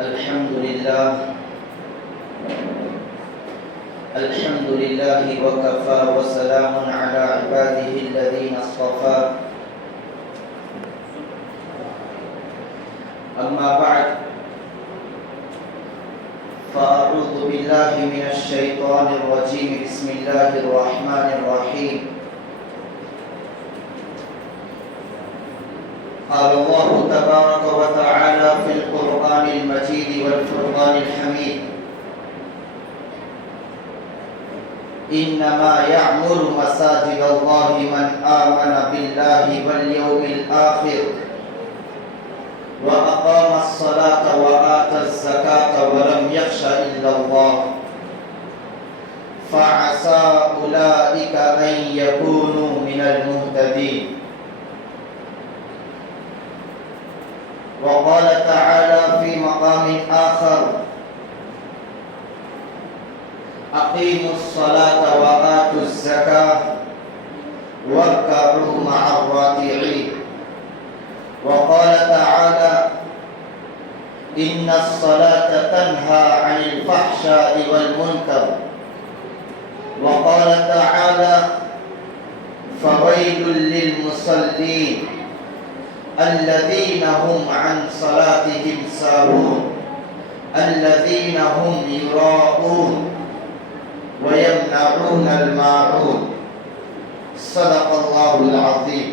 الحمد لله وكفى وسلام على عباده الذين اصطفى أما بعد فأعوذ بالله من الشيطان الرجيم بسم الله الرحمن الرحيم قال الله تبارك وتعالى في القرآن المجيد والفرقان الحميد إنما يعمر مساجد الله من آمن بالله واليوم الآخر وأقام الصلاة وآتى الزكاة ولم يخش إلا الله فعسى أولئك أن يكونوا من المهتدين. وقال تعالى في مقام آخر أقيموا الصلاة وآتوا الزكاة واركعوا مع الراكعين. وقال تعالى إن الصلاة تنهى عن الفحشاء والمنكر. وقال تعالى فويل للمصلين الذين هم عن صلاتهم ساهون الذين هم يراءون ويمنعون الماعون. صدق الله العظيم.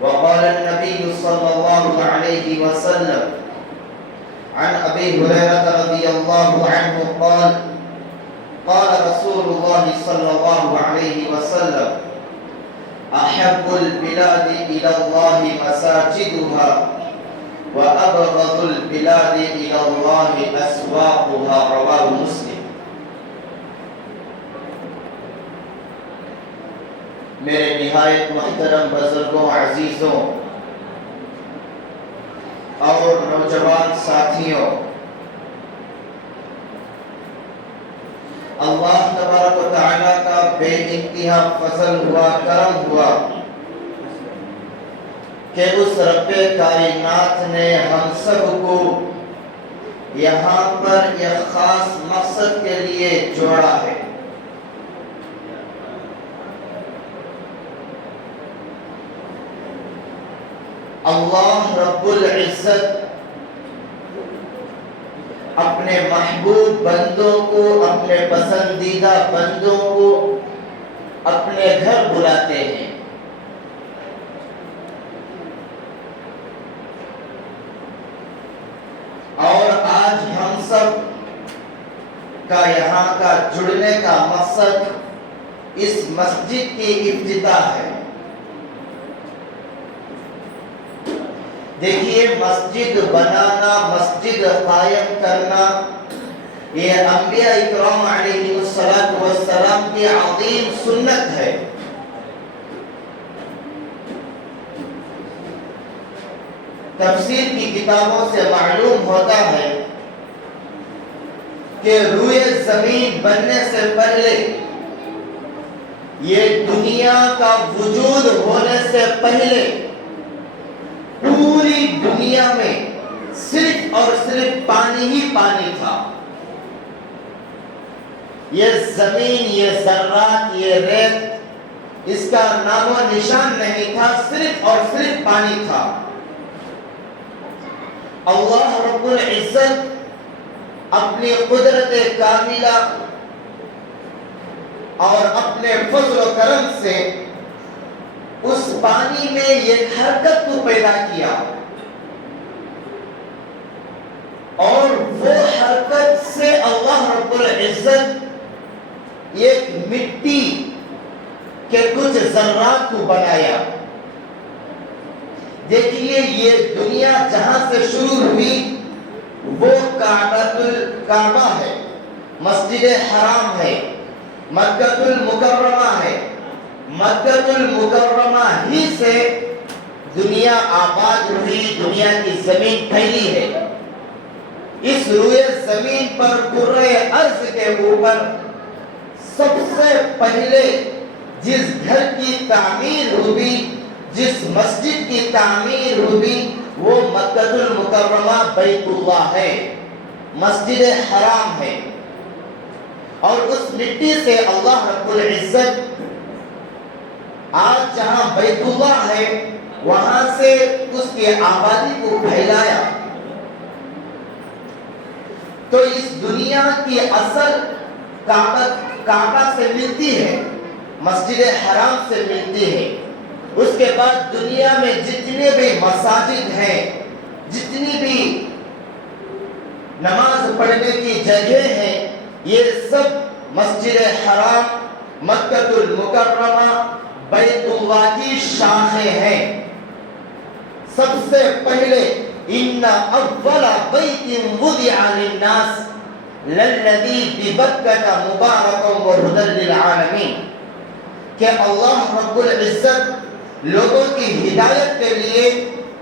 وقال النبي صلى الله عليه وسلم عن أبي هريرة رضي الله عنه قال قال رسول الله صلى الله عليه وسلم أحب البلاد إلى الله مساجدها وأبغض البلاد إلى الله أسواقها. رواه مسلم. میرے نہایت محترم بزرگوں، عزیزوں اور نوجوان ساتھیوں، اللہ تبارک و تعالیٰ کا بے انتہا فضل ہوا، کرم ہوا کہ اس رب کائنات نے ہم سب کو یہاں پر ایک خاص مقصد کے لیے جوڑا ہے۔ اللہ رب العزت اپنے محبوب بندوں کو، اپنے پسندیدہ بندوں کو اپنے گھر بلاتے ہیں۔ اور آج ہم سب کا یہاں کا جڑنے کا مقصد اس مسجد کی افتتاح ہے۔ دیکھیے، مسجد بنانا، مسجد قائم کرنا، یہ انبیاء اکرام علیہ السلام کی عظیم سنت ہے۔ تفسیر کی کتابوں سے معلوم ہوتا ہے کہ روئے زمین بننے سے پہلے، یہ دنیا کا وجود ہونے سے پہلے پوری دنیا میں صرف اور صرف پانی ہی پانی تھا۔ یہ زمین، یہ ذرات، یہ ریت، اس کا نام و نشان نہیں تھا، صرف اور صرف پانی تھا۔ اللہ رب العزت اپنی قدرت کاملہ اور اپنے فضل و کرم سے اس پانی میں ایک حرکت کو پیدا کیا، اور وہ حرکت سے اللہ رب العزت ایک مٹی کے کچھ ذرات کو بنایا۔ دیکھیے، یہ دنیا جہاں سے شروع ہوئی وہ کعبہ ہے، مسجد حرام ہے، مکہ المکرمہ ہے۔ مکہ المکرمہ ہی سے دنیا آباد ہوئی، دنیا کی زمین پھیلی ہے۔ اس روئے زمین پر کرۂ ارض کے اوپر سب سے پہلے جس گھر کی تعمیر ہوئی، جس مسجد کی تعمیر ہوئی، وہ مکہ المکرمہ بیت اللہ ہے، مسجد حرام ہے، اور اس مٹی سے اللہ رب العزت آج جہاں بیت اللہ ہے وہاں سے اس کی آبادی کو پھیلایا. تو اس دنیا کی اصل کعبہ سے ملتی ہے، مسجد حرام سے ملتی ہے. اس کے بعد دنیا میں جتنے بھی مساجد ہیں، جتنی بھی نماز پڑھنے کی جگہ ہیں، یہ سب مسجد حرام، مکہ المکرمہ، بیت اللہ کی شاخیں ہیں. سب سے پہلے ان اول بیت وضع للناس للذی ببکۃ مبارک وہدی للعالمین، کہ اللہ رب العزت لوگوں کی ہدایت کے لیے،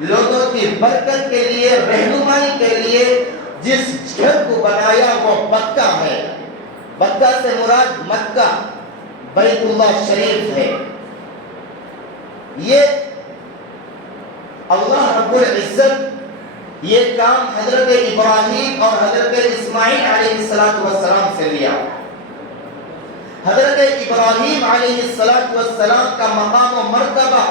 لوگوں کی برکت کے لیے، رہنمائی کے لیے جس گھر کو بنایا وہ مکہ ہے. مکہ سے مراد مکہ بیت اللہ شریف ہے. یہ اللہ رب العزت یہ کام حضرت ابراہیم اور حضرت اسماعیل علیہ السلام سے لیا. حضرت ابراہیم علیہ السلام کا مقام و مرتبہ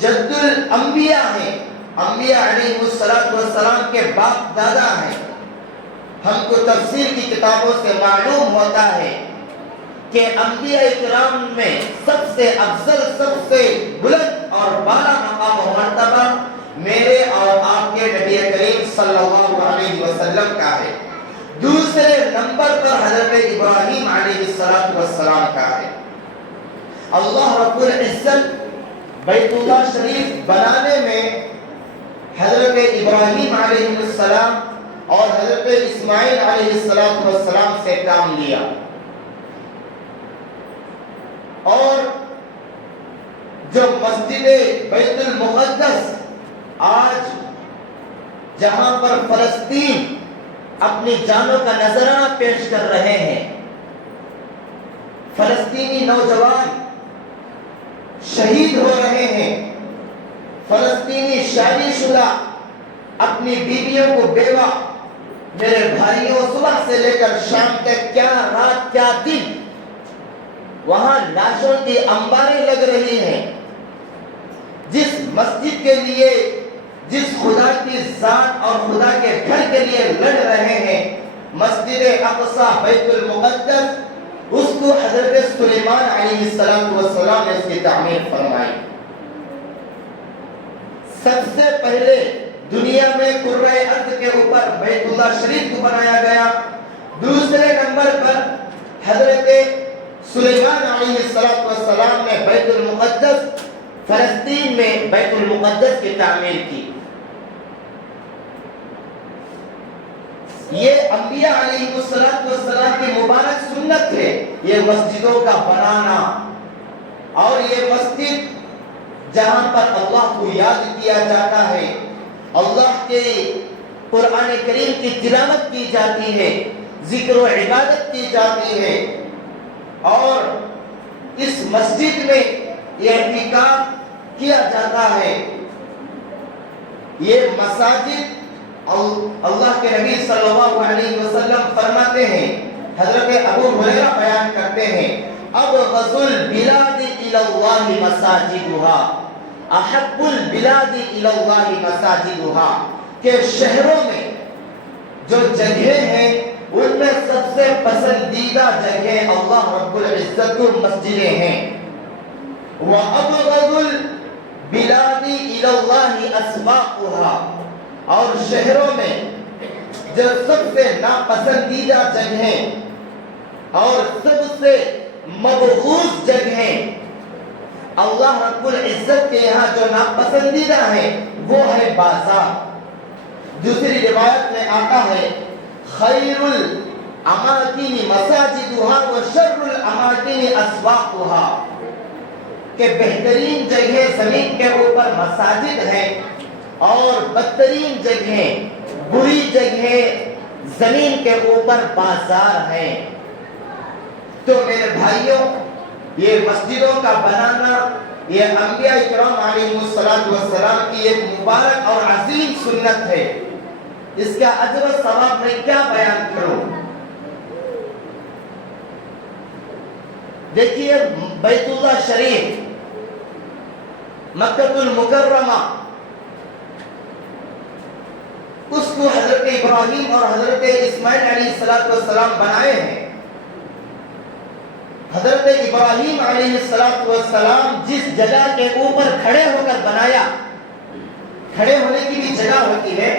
جد الانبیاء ہے، انبیاء علیہ السلام کے باپ دادا ہیں. ہم کو تفسیر کی کتابوں سے معلوم ہوتا ہے کہ انبیاء کرام میں سب سے افضل، سب سے بلند اور بالا مقام و مرتبہ میرے اور آپ کے نبی کریم صلی اللہ علیہ وسلم کا ہے. دوسرے نمبر پر حضرت ابراہیم علیہ السلام کا ہے. اللہ رب العزت بیت اللہ شریف بنانے میں حضرت ابراہیم علیہ السلام اور حضرت اسماعیل علیہ السلام سے کام لیا. اور جو مسجد بیت المقدس آج جہاں پر فلسطین اپنی جانوں کا نذرانہ پیش کر رہے ہیں، فلسطینی نوجوان شہید ہو رہے ہیں، فلسطینی شادی شدہ اپنی بیویوں کو بیوہ، میرے بھائیوں صبح سے لے کر شام تک، کیا رات کیا دن وہاں لاشوں کی انباریں لگ رہی ہیں. جس مسجد کے لیے، جس خدا کی ذات اور خدا کے گھر کے لیے لڑ رہے ہیں، مسجد اقصی بیت المقدس، اس کو حضرت سلیمان علیہ السلام نے اس کی تعمیر فرمائی. سب سے پہلے دنیا میں کرۂ ارض کے اوپر بیت اللہ شریف کو بنایا گیا. دوسرے نمبر پر حضرت سلیمان علیہ السلام نے بیت المقدس، فلسطین میں بیت المقدس کی تعمیر کی. یہ انبیاء علیہ السلام کی مبارک سنت ہے، یہ مسجدوں کا بنانا. اور یہ مسجد جہاں پر اللہ کو یاد کیا جاتا ہے، اللہ کے قرآن کریم کی تلاوت کی جاتی ہے، ذکر و عبادت کی جاتی ہے، اور اس مسجد میں یہ اعتکاف کیا جاتا ہے. یہ مساجد اللہ کے نبی صلی اللہ علیہ وسلم فرماتے ہیں، حضرت ابو ہریرہ بیان کرتے ہیں، ابغض البلاد الی اللہ مساجدها، احب البلاد الی اللہ مساجدها، کہ شہروں میں جو جگہیں ہیں ان میں سب سے پسندیدہ جگہ اللہ رب العزت کی مسجدیں ہیں. وَأَبْغَضُ الْبِلَادِ إِلَى اللَّهِ أَسْوَاقُهَا، اور شہروں میں جو سب سے ناپسندیدہ جگہیں اور سب سے مبغوض جگہیں اللہ رب العزت کے یہاں جو ناپسندیدہ ہیں وہ ہے بازار. دوسری روایت میں آتا ہے، خیر الاماکن مساجدها وشر الاماکن اسواقها، کہ بہترین جگہ زمین کے اوپر مساجد ہیں اور بدترین جگہ، بری جگہ زمین کے اوپر بازار ہیں. تو میرے بھائیوں، یہ مسجدوں کا بنانا یہ انبیاء کرام علیہم کی ایک مبارک اور عظیم سنت ہے. اس کا اجر و ثواب میں کیا بیان کروں. دیکھیے بیت اللہ شریف، مکہ المکرمہ، اس کو حضرت ابراہیم اور حضرت اسماعیل علیہ السلام بنائے ہیں. حضرت ابراہیم علیہ السلام جس جگہ کے اوپر کھڑے ہو کر بنایا، کھڑے ہونے کی بھی جگہ ہوتی ہے،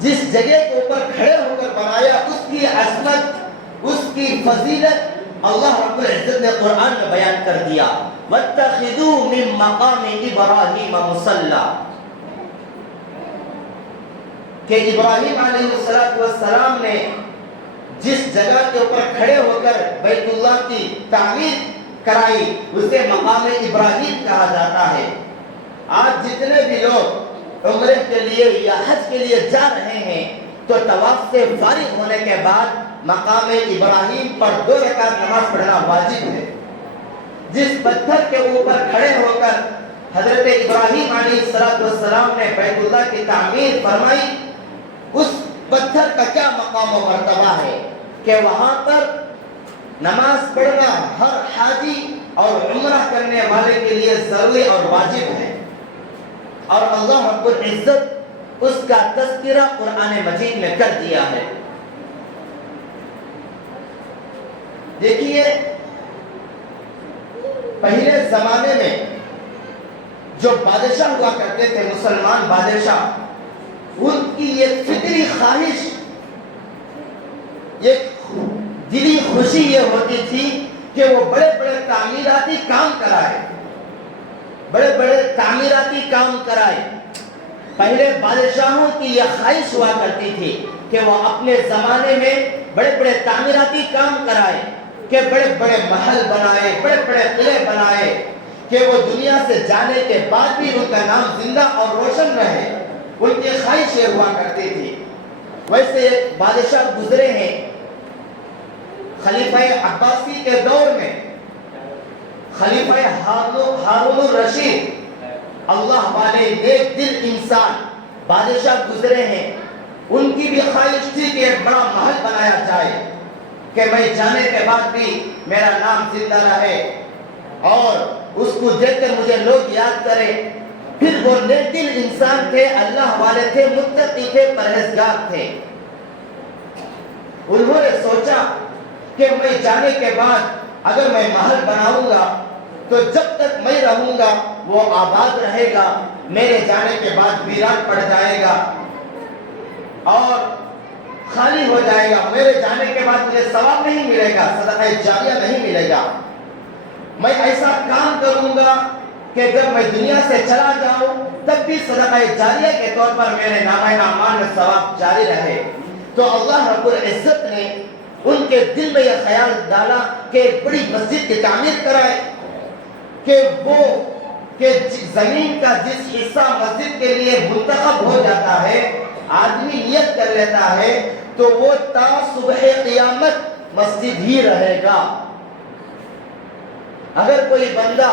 جس جگہ کے اوپر کھڑے ہو کر بنایا، اس کی عظمت، اس کی فضیلت اللہ رب العزت نے قرآن میں بیان کر دیا. وَاتَّخِذُوا مِن مَقَامِ إِبْرَاهِيمَ مُصَلًّى، کہ ابراہیم علیہ السلام نے جس جگہ کے اوپر کھڑے ہو کر بیت اللہ کی تعمیر کرائی، اسے مقام ابراہیم کہا جاتا ہے. آج جتنے بھی لوگ عمرے کے لیے یا حج کے لیے جا رہے ہیں تو طواف سے فارغ ہونے کے بعد مقام ابراہیم پر 2 رکعت نماز پڑھنا واجب ہے. جس پتھر کے اوپر کھڑے ہو کر حضرت ابراہیم علیہ السلام نے بیت اللہ کی تعمیر فرمائی، اس پتھر کا کیا مقام و مرتبہ ہے کہ وہاں پر نماز پڑھنا ہر حاجی اور عمرہ کرنے والے کے لیے ضروری اور واجب ہے. اور اللہ رب العزت اس کا تذکرہ قرآن مجید میں کر دیا ہے. دیکھیے پہلے زمانے میں جو بادشاہ ہوا کرتے تھے، مسلمان بادشاہ، ان کی ایک فطری خواہش، ایک دلی خوشی یہ ہوتی تھی کہ وہ بڑے بڑے تعمیراتی کام کرائے، بڑے بڑے تعمیراتی کام کرائے. پہلے بادشاہوں کی یہ خواہش ہوا کرتی تھی کہ وہ اپنے زمانے میں بڑے بڑے تعمیراتی کام کرائے، کہ بڑے بڑے محل بنائے، بڑے بڑے قلعے بنائے، کہ وہ دنیا سے جانے کے بعد بھی ان کا نام زندہ اور روشن رہے. ان کی خواہش یہ ہوا کرتی تھی. ویسے ایک بادشاہ گزرے ہیں خلیفہ عباسی کے دور میں، خلیفہ ہارون الرشید، اللہ والے نیک دل انسان بادشاہ گزرے ہیں. ان کی بھی خواہش تھی کہ ایک بڑا محل بنایا جائے کہ میں جانے کے بعد بھی میرا نام زندہ رہے اور اس کو دیکھ کر مجھے لوگ یاد کریں. پھر وہ نیک دل انسان تھے، اللہ والے تھے، متقی تھے، پرہیزگار تھے. انہوں نے سوچا کہ میں جانے کے بعد اگر میں محل بناؤں گا تو جب تک میں رہوں گا وہ آباد رہے گا، میرے جانے کے بعد ویران پڑ جائے گا اور خالی ہو جائے گا. میرے جانے کے بعد مجھے ثواب نہیں ملے گا، صدقہ جاریہ نہیں ملے گا. میں ایسا کام کروں گا کہ جب میں دنیا سے چلا جاؤں تب بھی صدقہ جاریہ کے طور پر میرے نامہ اعمال میں ثواب جاری رہے. تو اللہ رب العزت نے ان کے دل میں یہ خیال ڈالا کہ ایک بڑی مسجد کی تعمیر کرائے، کہ زمین کا جس حصہ مسجد کے لیے منتخب ہو جاتا ہے، آدمی نیت کر لیتا ہے تو وہ تا صبح قیامت مسجد ہی رہے گا. اگر کوئی بندہ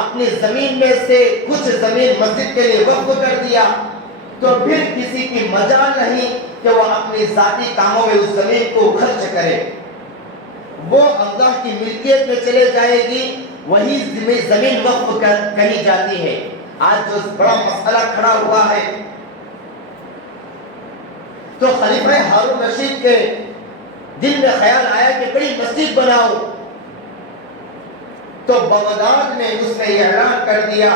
اپنی زمین میں سے کچھ زمین مسجد کے لیے وقف کر دیا تو پھر کسی کی مجال نہیں کہ وہ اپنی ذاتی کاموں میں اس زمین کو خرچ کرے. وہ اللہ کی ملکیت میں چلے جائے گی، وہی زمین وقف کہی جاتی ہے. آج جو بڑا مسئلہ کھڑا ہوا ہے تو خلیفہ ہارون رشید کے دل میں خیال آیا کہ بڑی مسجد بناؤ. تو بغداد میں اس نے یہ اعلان کر دیا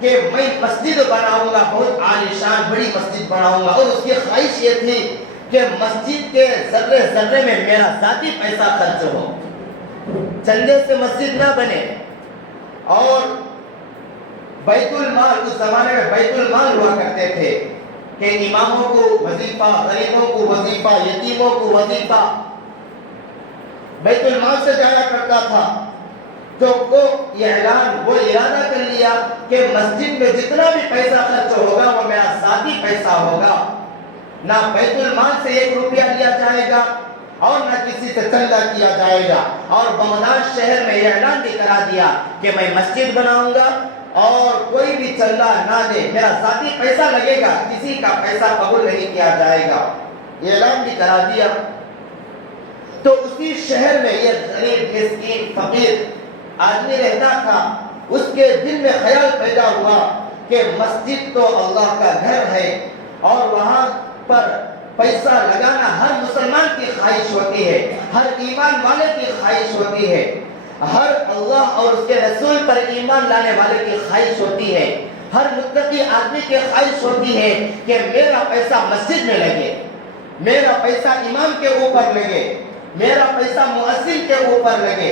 کہ میں مسجد بناؤں گا، بہت عالیشان بڑی مسجد بناؤں گا. اور اس کی خواہش یہ تھی کہ مسجد کے ذرے ذرے میں میرا ذاتی پیسہ خرچ ہو، چندے سے مسجد نہ بنے. اور بیت المال، اس زمانے میں بیت المال ہوا کرتے تھے کہ اماموں کو وظیفہ، غریبوں کو وظیفہ، یتیموں کو وظیفہ بیت المال سے جایا کرتا تھا. تو وہ ارادہ کر لیا کہ مسجد میں جتنا بھی پیسہ خرچ ہوگا وہ میرا ذاتی پیسہ ہوگا، نہ بیت المال سے 1 روپیہ لیا جائے گا اور نہ کسی سے چندہ کیا جائے گا۔ اور بغداد شہر میں یہ اعلان بھی کرا دیا کہ میں مسجد بناؤں گا اور کوئی بھی چندہ نہ دے، میرا ذاتی پیسہ لگے گا، کسی کا پیسہ قبول نہیں کیا جائے گا، یہ اعلان بھی کرا دیا۔ تو اسی شہر میں یہ غریب مسکین فقیر آدمی رہتا تھا، اس کے دل میں خیال پیدا ہوا کہ مسجد تو اللہ کا گھر ہے اور وہاں پر پیسہ لگانا ہر مسلمان کی خواہش ہوتی ہے، ہر ایمان والے کی خواہش ہوتی ہے، ہر اللہ اور اس کے رسول پر ایمان لانے والے کی خواہش ہوتی ہے، ہر متقی آدمی کی خواہش ہوتی ہے کہ میرا پیسہ مسجد میں لگے، میرا پیسہ امام کے اوپر لگے، میرا پیسہ مؤذن کے اوپر لگے۔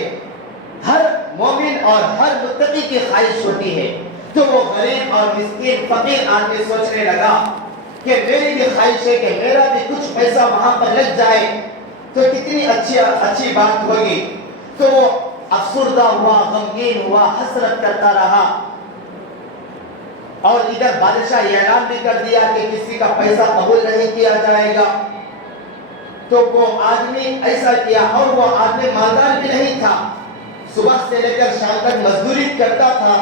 ہر مومن اور ہر متقی کی خواہش ہوتی ہے۔ تو وہ غریب اور مسکین فقیر آدمی سوچنے لگا کہ میری بھی خواہش ہے کہ میرا بھی کچھ پیسہ وہاں پر لگ جائے تو کتنی اچھی بات ہوگی۔ تو وہ افسردہ ہوا، غمگین ہوا، حسرت کرتا رہا، اور ادھر بادشاہ یہ اعلان بھی کر دیا کہ کسی کا پیسہ قبول نہیں کیا جائے گا۔ تو وہ آدمی ایسا کیا، اور وہ آدمی مالدار بھی نہیں تھا، صبح سے لے کر شام تک مزدوری کرتا تھا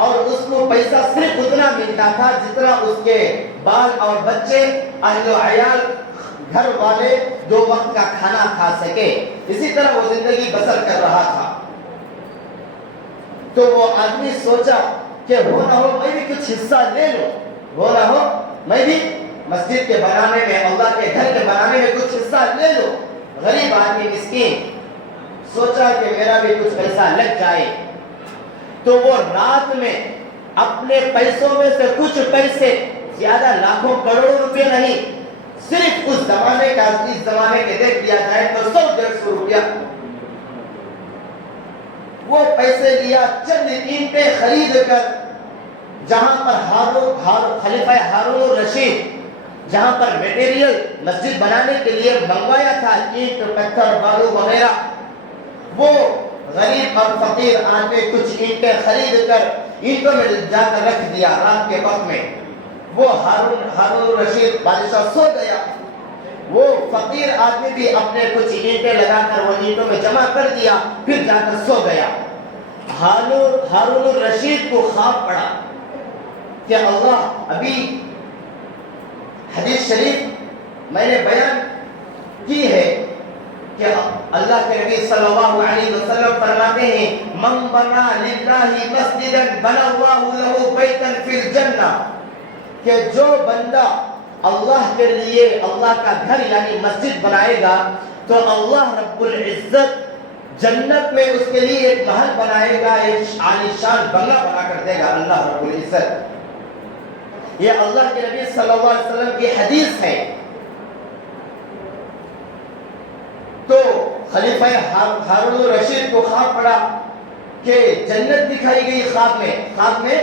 اور اس کو پیسہ صرف اتنا ملتا تھا جتنا اس کے بال اور بچے، اہل و عیال، گھر والے 2 وقت کا کھانا کھا سکے، اسی طرح وہ زندگی بسر کر رہا تھا۔ تو وہ آدمی سوچا کہ ہو نہ ہو میں بھی کچھ حصہ لے لوں، ہو نہ ہو میں بھی مسجد کے بنانے میں، اللہ کے گھر کے بنانے میں کچھ حصہ لے لوں۔ غریب آدمی مسکین سوچا کہ میرا بھی کچھ پیسہ لگ جائے۔ تو وہ رات میں اپنے پیسوں میں سے کچھ پیسے، زیادہ لاکھوں کروڑوں روپے نہیں، صرف اس زمانے کا، اس زمانے کے دیکھ لیا جائے تو 100-150 روپیہ، وہ پیسے لیا، چند اینٹیں خرید کر، جہاں پر خلیفہ ہارون الرشید جہاں پر میٹیریل مسجد بنانے کے لیے منگوایا تھا، اینٹ، پتھر، بالو وغیرہ، وہ غریب اور فقیر آدمی کچھ اینٹیں خرید کر اینٹوں میں جا کر رکھ دیا۔ رات کے وقت میں وہ ہارون الرشید بادشاہ سو گیا، وہ فقیر آدمی بھی اپنے کچھ اینٹیں لگا کر وہ اینٹوں میں جمع کر دیا، پھر جا کر سو گیا۔ ہارون الرشید کو خواب پڑا کہ اللہ، ابھی حدیث شریف میں نے بیان کی ہے کہ اللہ کے نبی صلی اللہ علیہ وسلم فرماتے ہیں، من بنا للہ مسجدا بنا اللہ لہ بیتا فی الجنہ، کہ جو بندہ اللہ کے لیے اللہ کا گھر یعنی مسجد بنائے گا تو اللہ رب العزت جنت میں اس کے لیے ایک محل بنائے گا، ایک عالیشان بنگلہ بنا کر دے گا اللہ رب العزت۔ یہ اللہ کے نبی صلی اللہ علیہ وسلم کی حدیث ہے۔ تو خلیفہ ہارون الرشید کو خواب پڑا کہ جنت دکھائی گئی، خواب میں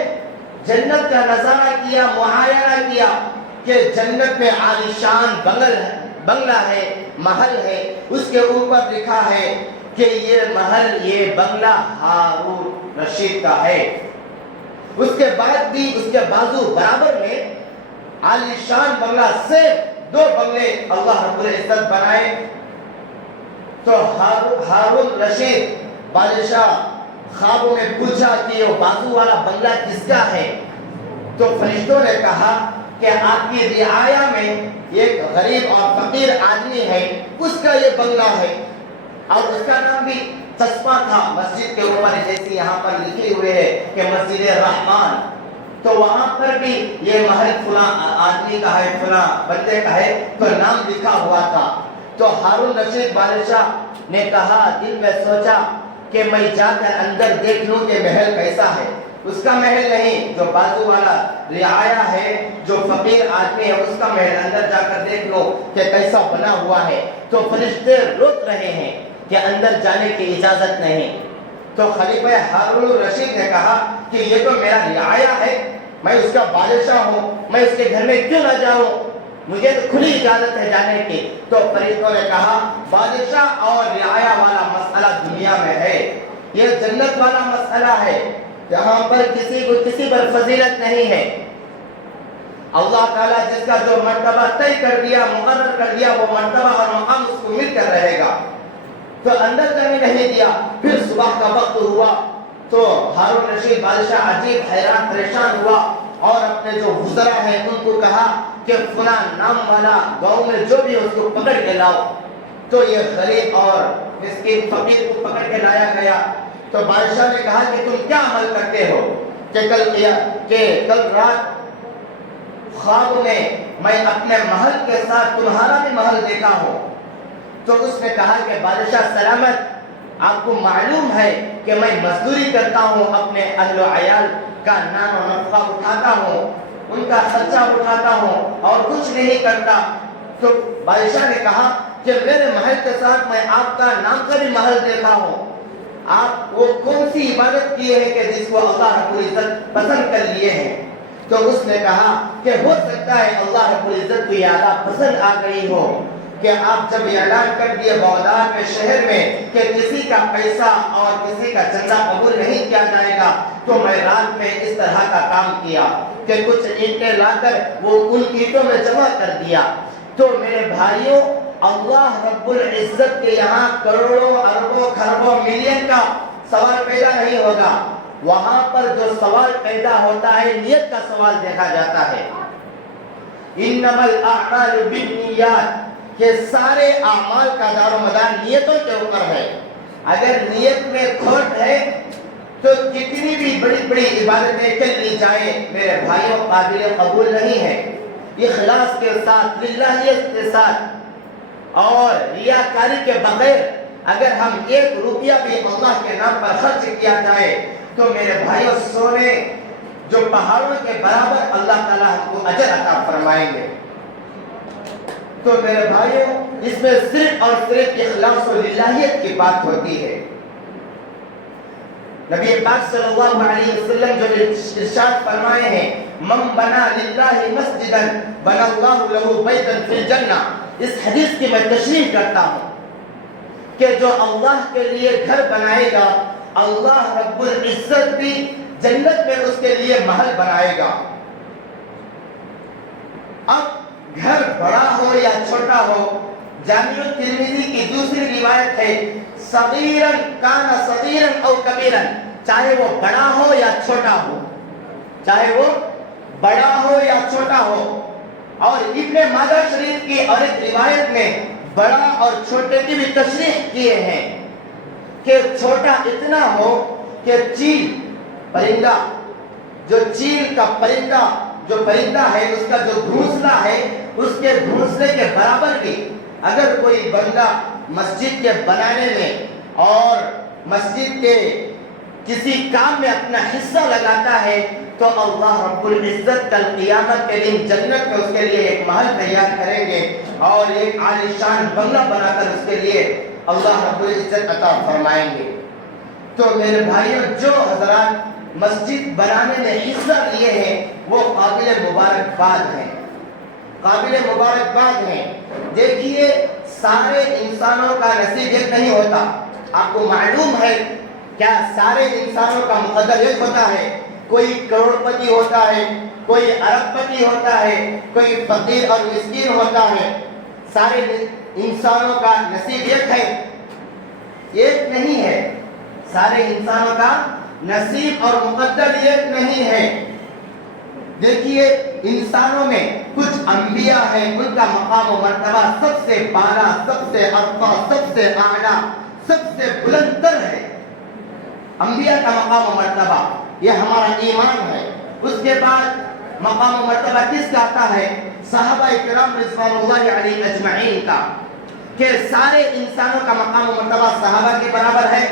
جنت کا نظارہ کیا، معائنہ کیا کہ جنت میں عالیشان بنگلہ ہے، محل ہے، اس کے اوپر لکھا ہے کہ یہ محل، یہ بنگلہ ہارون رشید کا ہے۔ اس کے بعد بھی اس کے بازو برابر میں عالیشان بنگلہ سے 2 بنگلے اللہ رب العزت بنائے۔ تو ہارون رشید بادشاہ خواب میں پوچھا کہ وہ بازو والا بنگلہ کس کا ہے؟ تو فرشتوں نے کہا کہ آپ کی رعایا میں ایک غریب اور فقیر آدمی ہے، اس کا یہ بنگلہ ہے، اور اس کا نام بھی چسپا تھا مسجد کے اوپر، جیسے یہاں پر لکھے ہوئے ہے کہ مسجد الرحمان، تو وہاں پر بھی یہ محل فلاں آدمی کا ہے، فلاں بندے کا ہے، تو نام لکھا ہوا تھا۔ تو ہارون رشید بادشاہ نے کہا، دل میں سوچا کہ میں جا کر اندر دیکھ لوں کہ محل کیسا ہے۔ اس کا محل نہیں، جو بازو والا رعایا ہے، جو فقیر آدمی ہے، اس کا محل اندر جا کر دیکھ لو کہ کیسا بنا ہوا ہے۔ تو فرشتے روک رہے ہیں کہ اندر جانے کی اجازت نہیں۔ تو خلیفہ ہارون الرشید نے کہا کہ یہ تو میرا رعایا ہے، میں اس کا بادشاہ ہوں، میں اس کے گھر میں کیوں نہ جاؤں، مجھے تو کھلی اجازت ہے جانے کی۔ تو فرشتوں نے کہا، بادشاہ اور رعایا والا مسئلہ دنیا میں ہے، یہ جنت والا مسئلہ ہے، یہاں پر کسی کو کسی پر فضیلت نہیں ہے۔ اللہ تعالیٰ جس کا جو مرتبہ طے کر دیا، مقرر کر دیا، وہ مرتبہ اور مقام اس کو مل کر رہے گا، تو اندر جانے نہیں دیا۔ پھر صبح کا وقت ہوا تو ہارون رشید بادشاہ عجیب حیران پریشان ہوا اور اپنے جو وزراء ہیں ان کو کہا کہ فلاں نام والا گاؤں میں جو بھی اس کو پکڑ کے لاؤ۔ تو یہ غریب اور مسکین فقیر کو پکڑ کے لایا گیا۔ تو بادشاہ نے کہا کہ تم کیا عمل کرتے ہو کہ کل رات خواب میں اپنے محل کے ساتھ تمہارا بھی محل دیکھا ہو۔ تو اس نے کہا کہ بادشاہ سلامت، آپ کو معلوم ہے کہ میں مزدوری کرتا ہوں، اپنے اہل و عیال کا نام و نفقہ اٹھاتا ہوں، ان کا خرچہ اٹھاتا ہوں اور کچھ نہیں کرتا۔ تو بادشاہ نے کہا کہ میرے محل کے ساتھ میں آپ کا نام کا بھی محل دیکھا ہوں، آپ وہ کون سی عبادت کیے ہیں کہ جس کو اللہ رب العزت پسند کر لیے ہیں؟ تو اس نے کہا کہ ہو سکتا ہے اللہ رب العزت کو یہ عادت پسند آ گئی ہو کہ آپ جب اعلان کر دیے بغداد کے شہر میں کہ کسی کا پیسہ اور کسی کا چندہ قبول نہیں کیا جائے گا، تو میں رات میں اس طرح کا کام کیا کہ کچھ اینٹیں لا کر وہ ان اینٹوں میں جمع کر دیا۔ تو میرے بھائیوں، اللہ رب العزت کے یہاں کروڑوں اربوں خربوں ملین کا سوال پیدا نہیں ہوگا، وہاں پر جو سوال پیدا ہوتا ہے نیت کا سوال دیکھا جاتا ہے۔ انما الاعمال بالنیات، کہ سارے اعمال کا دار و مدار نیتوں کے اوپر ہے۔ اگر نیت میں کھوٹ ہے تو کتنی بھی بڑی بڑی عبادتیں کر لی جائے میرے بھائیوں قابل قبول نہیں ہے۔ اخلاص کے ساتھ، للہیت کے ساتھ اور ریاکاری کے بغیر اگر ہم 1 روپیہ بھی اللہ کے نام پر خرچ کیا جائے تو میرے بھائیوں سونے جو پہاڑوں کے برابر اللہ تعالیٰ ہم کو اجر عطا فرمائیں گے۔ تو میرے بھائیوں اس میں صرف اور صرف اخلاص و للہیت کی بات ہوتی ہے۔ نبی پاک صلی اللہ علیہ وسلم جو ارشاد فرمائے ہیں، من بنا للہ مسجدا بنا اللہ لہ بیتا فی الجنہ، اس حدیث کی میں تشریح کرتا ہوں کہ جو اللہ کے لیے گھر بنائے گا اللہ رب العزت بھی جنت میں اس کے لیے محل بنائے گا۔ اب گھر بڑا ہو یا چھوٹا ہو، جامع ترمذی کی دوسری روایت ہے صغیرن کان صغیرن او کبیرن، چاہے وہ بڑا ہو یا چھوٹا ہو، چاہے وہ بڑا ہو یا چھوٹا ہو۔ اور ابن ماجہ شریف کی اور ایک روایت میں بڑا اور چھوٹے کی بھی تشریح کیے ہیں کہ چھوٹا اتنا ہو کہ چیل پرندہ، جو چیل کا پرندہ جو پرندہ ہے اس کا جو گھونسلہ ہے اس کے گھونسلے کے برابر بھی اگر کوئی بندہ مسجد کے بنانے میں اور مسجد کے کسی کام میں اپنا حصہ لگاتا ہے تو اللہ رب العزت کل قیامت کے دن جنت میں اس کے لیے ایک محل تیار کریں گے اور ایک عالیشان بنگلہ بنا کر اس کے لیے اللہ رب العزت عطا فرمائیں گے۔ تو میرے بھائیوں جو حضرات مسجد بنانے میں حصہ لیے ہیں وہ قابل مبارکباد ہیں، قابل مبارکباد ہیں۔ دیکھیے سارے انسانوں کا نصیب ایک نہیں ہوتا، آپ کو معلوم ہے کیا سارے انسانوں کا مقدر ایک ہوتا ہے؟ کوئی کروڑ پتی ہوتا ہے، کوئی ارب پتی ہوتا ہے، کوئی فقیر اور مسکین ہوتا ہے۔ سارے انسانوں کا نصیب ایک ہے؟ ایک نہیں ہے، سارے انسانوں کا نصیب اور مقدر ایک نہیں ہے۔ دیکھیے انسانوں میں کچھ انبیاء ہیں، ان کا مقام و مرتبہ سب سے بالا، سب سے ارفع، سب سے اعلیٰ، سب سے بلند تر ہے۔ انبیاء کا مقام و مرتبہ یہ ہمارا ایمان ہے۔ اس کے بعد مقام و مرتبہ کس کا آتا ہے؟ صحابہ کرام رضوان اللہ علیہ اجمعین کا، کہ سارے انسانوں کا مقام و مرتبہ صحابہ کے برابر ہے،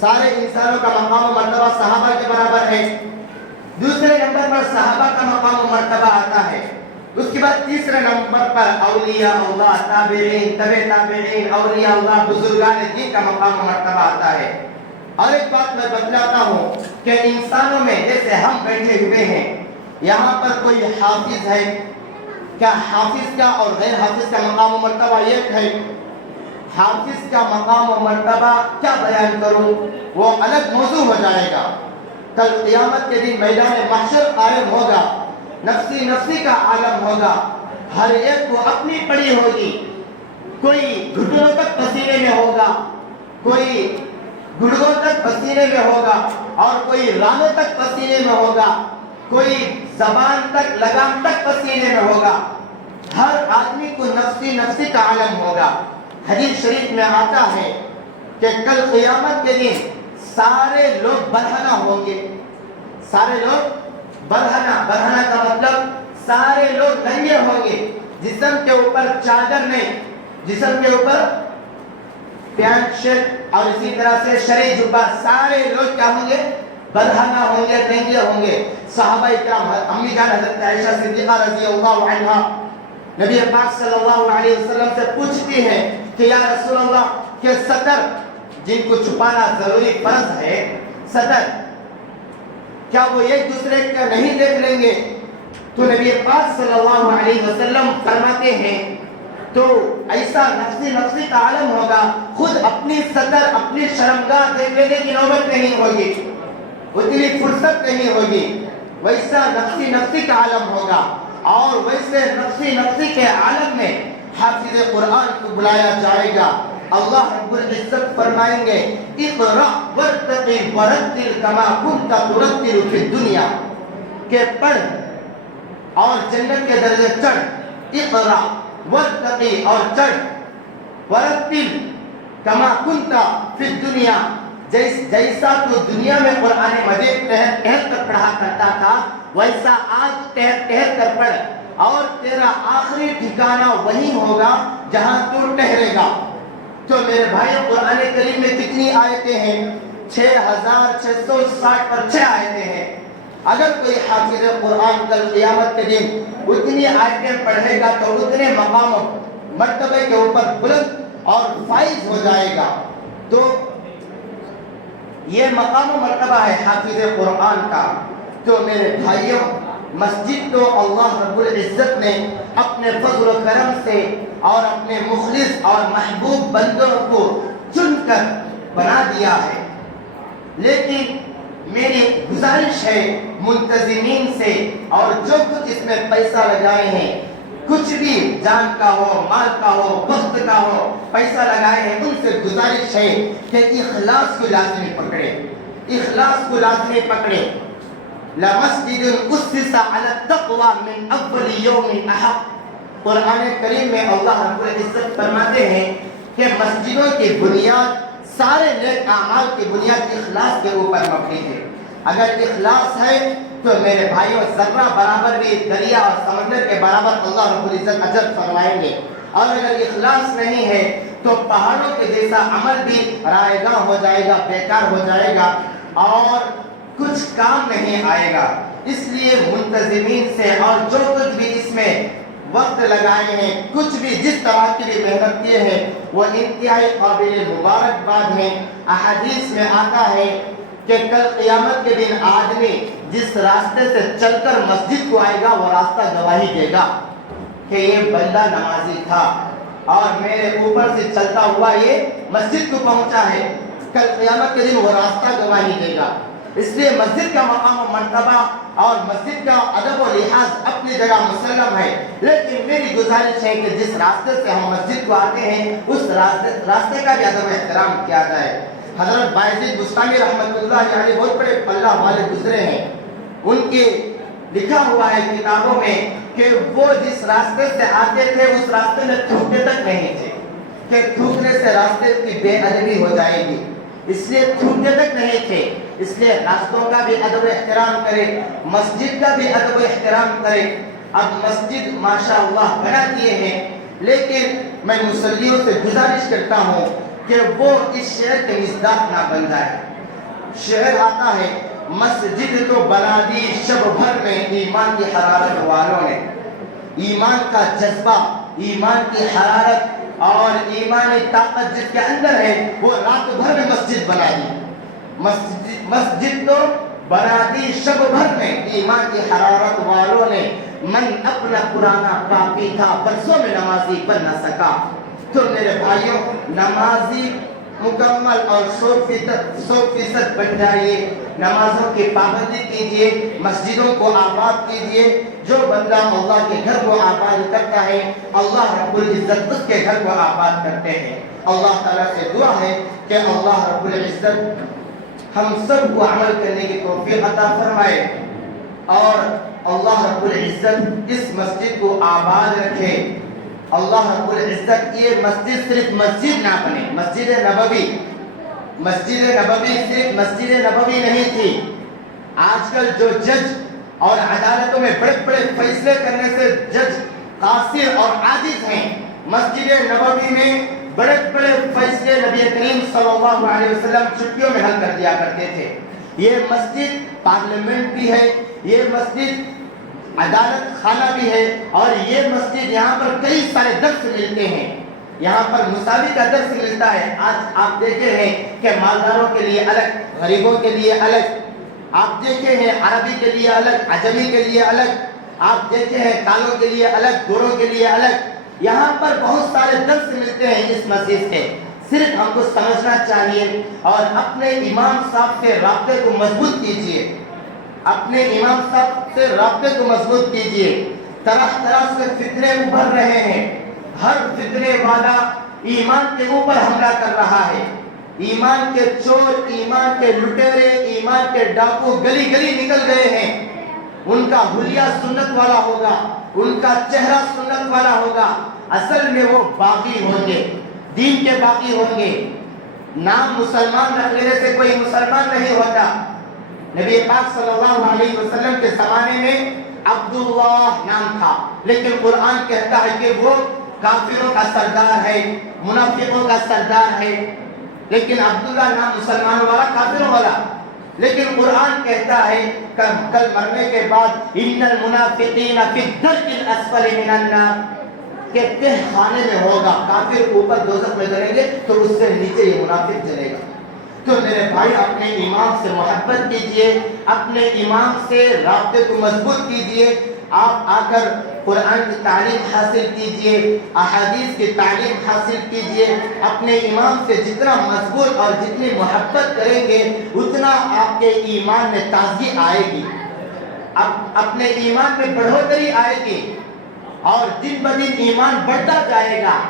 سارے انسانوں کا مقام و مرتبہ صحابہ کے برابر ہے۔ دوسرے نمبر پر صحابہ کا مقام و مرتبہ آتا ہے، اس کے بعد تیسرے نمبر پر اولیاء اللہ، تابعین، تبع تابعین، اولیاء اللہ، بزرگان دین کا مقام و مرتبہ آتا ہے۔ اور ایک بات میں بتلاتا ہوں کہ انسانوں میں جیسے ہم بیٹھے ہوئے ہیں، یہاں پر کوئی حافظ ہے، کیا حافظ کا اور غیر حافظ کا مقام و مرتبہ ایک ہے؟ حافظ کا مقام و مرتبہ کیا بیان کروں، وہ الگ موضوع ہو جائے گا۔ کل قیامت کے دن میدان محشر قائم ہوگا نفسی نفسی کا عالم ہوگا، ہر ایک کو اپنی پڑی ہوگی، کوئی گھٹنوں تک پسینے میں ہوگا، کوئی گڑگوں تک پسینے میں ہوگا، اور کوئی رانوں تک پسینے میں ہوگا، کوئی زبان تک لگام تک پسینے میں ہوگا۔ ہر آدمی کو نفسی نفسی کا عالم ہوگا۔ حدیث شریف میں آتا ہے کہ کل قیامت کے دن سارے لوگ برہنہ ہوں گے، سارے لوگ برہنہ کا مطلب سارے لوگ ننگے ہوں گے، جسم کے اوپر چادر نہیں، جسم کے اوپر پینٹ شرٹ اور اسی طرح سے شرعی جبہ، سارے لوگ کیا ہوں گے؟ برہنہ ہوں گے، ننگے ہوں گے۔ صحابہ کرام، امی جان حضرت عائشہ صدیقہ رضی اللہ عنہا نبی پاک صلی اللہ علیہ وسلم سے پوچھتی ہیں کہ یا رسول اللہ، کہ سطر جن کو چھپانا ضروری فرض ہے، سطر کیا وہ ایک دوسرے کا نہیں دیکھ لیں گے؟ تو نبی پاک صلی اللہ علیہ وسلم فرماتے ہیں تو ایسا نفسی نفسی کا عالم ہوگا، خود اپنی سطر اپنی شرمگاہ دیکھ لینے کی نوبت نہیں ہوگی، اتنی فرصت نہیں ہوگی، ویسا نفسی نفسی کا عالم ہوگا۔ اور ویسے نفسی نفسی کے عالم میں حافظ قرآن کو بلایا جائے گا۔ اللہ رب العزت فرمائیں گے اقرأ ورتقی ورتل کما کنت ترتل فی الدنیا، کہ پڑھ اور جنت کے درجے چڑھ، اقرأ ورتقی اور چڑھ، ورتل کما کنت فی الدنیا، جیسا تو دنیا میں قرآن مجید ٹہر کر پڑھا کرتا تھا، ویسا آج ٹہر کر پڑھ، اور تیرا آخری ٹھکانہ وہی ہوگا جہاں تو ٹہرے گا۔ تو میرے بھائیو، قرآن کریم میں کتنی آیتیں ہیں؟ 6660 پر 6 آیتیں ہیں۔ اگر کوئی حافظ قرآن کل قیامت کے دن اتنی آیتیں پڑھے گا تو اتنے مقام و مرتبے کے اوپر بلند اور فائز ہو جائے گا۔ تو یہ مقام و مرتبہ ہے حافظ قرآن کا۔ تو میرے بھائیوں، مسجد تو اللہ رب العزت نے اپنے فضل و کرم سے اور اپنے مخلص اور محبوب بندوں کو چن کر بنا دیا ہے، لیکن میری گزارش ہے منتظمین سے اور جو کچھ اس میں پیسہ لگائے ہیں، کچھ بھی جان کا ہو، مال کا ہو، وقت کا ہو، پیسہ لگائے ہیں، ان سے گزارش ہے کہ اخلاص کو لازمی پکڑے، اخلاص کو لازمی پکڑے۔ لَمَسْجِدٌ أُسِّسَ عَلَى التَّقْوَى مِنْ أَوَّلِ يَوْمٍ أَحَقٍ، قرآن کریم میں اللہ رب العزت فرماتے ہیں کہ مسجدوں کی بنیاد، سارے نیک اعمال کی بنیاد اخلاص کے اوپر مبنی ہے۔ اگر اخلاص ہے تو میرے بھائیوں، ذرہ برابر بھی دریا اور سمندر کے برابر اللہ رب العزت اجر فرمائیں گے، اور اگر اخلاص نہیں ہے تو پہاڑوں کے جیسا عمل بھی رائے گاں ہو جائے گا، بیکار ہو جائے گا اور کچھ کام نہیں آئے گا۔ اس لیے منتظمین سے اور جو کچھ بھی اس میں وقت لگائے ہیں، کچھ بھی جس طرح کی بھی محنت کیے ہیں، وہ انتہائی قابل مبارکباد ہیں۔ احادیث میں آتا ہے کہ کل قیامت کے دن آدمی جس راستے سے چل کر مسجد کو آئے گا، وہ راستہ گواہی دے گا کہ یہ بندہ نمازی تھا اور میرے اوپر سے چلتا ہوا یہ مسجد کو پہنچا ہے۔ کل قیامت کے دن وہ راستہ گواہی دے گا۔ اس لیے مسجد کا مقام و مرتبہ اور مسجد کا ادب و لحاظ اپنی جگہ مسلم ہے، لیکن میری گزارش ہے کہ جس راستے سے ہم مسجد کو آتے ہیں، اس راستے کا بھی ادب و احترام کیا جائے۔ حضرت بایزید بستامی رحمۃ اللہ علیہ بہت بڑے پلہ والے گزرے ہیں، ان کے لکھا ہوا ہے کتابوں میں کہ وہ جس راستے سے آتے تھے اس راستے میں تھوکتے تک نہیں تھے، کہ تھوکنے سے راستے کی بے ادبی ہو جائے گی، اس لیے تھوکتے تک نہیں تھے۔ اس لیے راستوں کا بھی ادب و احترام کرے، مسجد کا بھی ادب و احترام کرے۔ اب مسجد ماشاءاللہ بنا دیے ہیں، لیکن میں مصلیوں سے گزارش کرتا ہوں کہ وہ اس شعر کے مصداق نہ بن جائے۔ شعر آتا ہے مسجد تو بنا دی شب بھر میں ایمان کی حرارت والوں نے، ایمان کا جذبہ، ایمان کی حرارت اور ایمانی طاقت جس کے اندر ہے وہ رات بھر میں مسجد بنا دی۔ مسجد تو بنا دی شب بھر میں ایمان کی حرارت والوں نے، من اپنا پرانا پاپی تھا برسوں میں نمازی بن نہ سکا۔ تو میرے بھائیوں، نمازی مکمل اور 100% بن جائیے، نمازوں کی پابندی کیجئے، مسجدوں کو آباد کیجئے۔ جو بندہ اللہ کے گھر کو آباد کرتا ہے اللہ رب العزت اس کے گھر کو آباد کرتے ہیں۔ اللہ تعالیٰ سے دعا ہے کہ اللہ رب العزت ہم سب کو عمل کرنے کی توفیق عطا فرمائے، اور اللہ رب العزت اس مسجد کو آباد رکھے۔ اللہ رب العزت یہ مسجد صرف مسجد نہ بنے، مسجد نبوی صرف مسجد نبوی نہیں تھی۔ آج کل جو جج اور عدالتوں میں بڑے بڑے فیصلے کرنے سے جج قاصر اور عاجز ہیں، مسجد نبوی میں بڑے بڑے فیصلے نبی کریم صلی اللہ علیہ وسلم چھٹیوں میں حل کر دیا کرتے تھے۔ یہ مسجد پارلیمنٹ بھی ہے، یہ مسجد عدالت خانہ بھی ہے، اور یہ مسجد یہاں پر کئی سارے درس ملتے ہیں، یہاں پر مساوی کا درس ملتا ہے۔ آج آپ دیکھے ہیں کہ مالداروں کے لیے الگ، غریبوں کے لیے الگ، آپ دیکھے ہیں عربی کے لیے الگ، عجمی کے لیے الگ، آپ دیکھے ہیں کالوں کے لیے الگ، گوروں کے لیے الگ۔ یہاں پر بہت سارے درس ملتے ہیں اس مسجد سے۔ صرف ہم کو سمجھنا چاہیے اور اپنے امام صاحب سے رابطے کو مضبوط کیجئے، اپنے امام صاحب سے رابطے کو مضبوط کیجئے۔ طرح طرح سے فتنے ابھر رہے ہیں، ہر فتنے والا ایمان کے اوپر حملہ کر رہا ہے۔ ایمان کے چور، ایمان کے لٹیرے، ایمان کے ڈاکو گلی گلی نکل گئے ہیں۔ ان کا حلیہ سنت والا ہوگا، ان کا چہرہ سنت والا ہوگا، اصل میں وہ باغی ہوں گے، دین کے باغی ہوں گے۔ نام مسلمان رکھ لینے سے کوئی مسلمان نہیں ہوتا۔ نبی پاک صلی اللہ علیہ وسلم کے زمانے میں عبداللہ نام تھا، لیکن قرآن کہتا ہے کہ وہ کافروں کا سردار ہے، منافقوں کا سردار ہے۔ لیکن عبداللہ نام مسلمانوں والا، کافروں والا، لیکن قرآن کہتا ہے کل مرنے کے بعد ان المنافقین فی الدرک الاسفل من النار، کہ تہ خانے میں ہوگا، کافر اوپر دوزخ میں جلیں گے تو اس سے نیچے یہ منافق جلے گا۔ تو میرے بھائی اپنے امام سے محبت کیجئے، اپنے امام سے رابطے کو مضبوط کیجئے۔ آپ آ کر قرآن کی تعلیم حاصل کیجئے، احادیث کی تعلیم حاصل کیجئے۔ اپنے امام سے جتنا مضبوط اور جتنی محبت کریں گے اتنا آپ کے ایمان میں تازگی آئے گی، اپنے ایمان میں بڑھوتری آئے گی، اور دن بدن ایمان بڑھتا جائے گا۔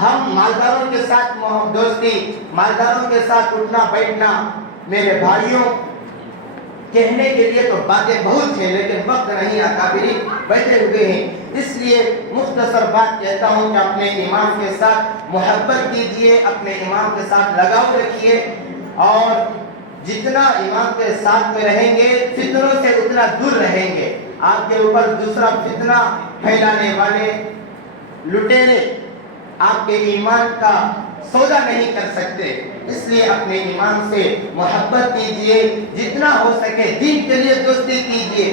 ہم مالداروں کے ساتھ دوستی، مالداروں کے ساتھ اٹھنا بیٹھنا، میرے بھائیوں کہنے کے لیے تو باتیں بہت ہیں لیکن وقت نہیں، اکابرین بیٹھے ہوئے ہیں، اس لیے مختصر بات کہتا ہوں کہ اپنے امام کے ساتھ محبت کیجئے، اپنے امام کے ساتھ لگاؤ رکھیے، اور جتنا امام کے ساتھ میں رہیں گے فتنوں سے اتنا دور رہیں گے۔ آپ کے اوپر دوسرا فتنہ پھیلانے والے لٹیرے آپ کے ایمان کا سودا نہیں کر سکتے، اس لیے اپنے ایمان سے محبت کیجئے، جتنا ہو سکے دین کے لیے دوستی کیجئے۔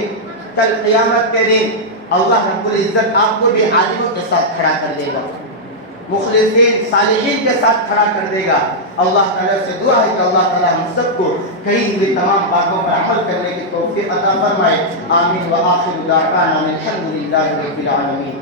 کل قیامت کے دن اللہ رب العزت آپ کو بھی عالموں کے ساتھ کھڑا کر دے گا، مخلصین صالحین کے ساتھ کھڑا کر دے گا۔ اللہ تعالیٰ سے دعا ہے کہ اللہ تعالیٰ ہم سب کو کہی ہوئی تمام باتوں پر عمل کرنے کی توفیق عطا فرمائے۔ آمین۔ وآخر دعوانا الحمد للہ رب العالمین۔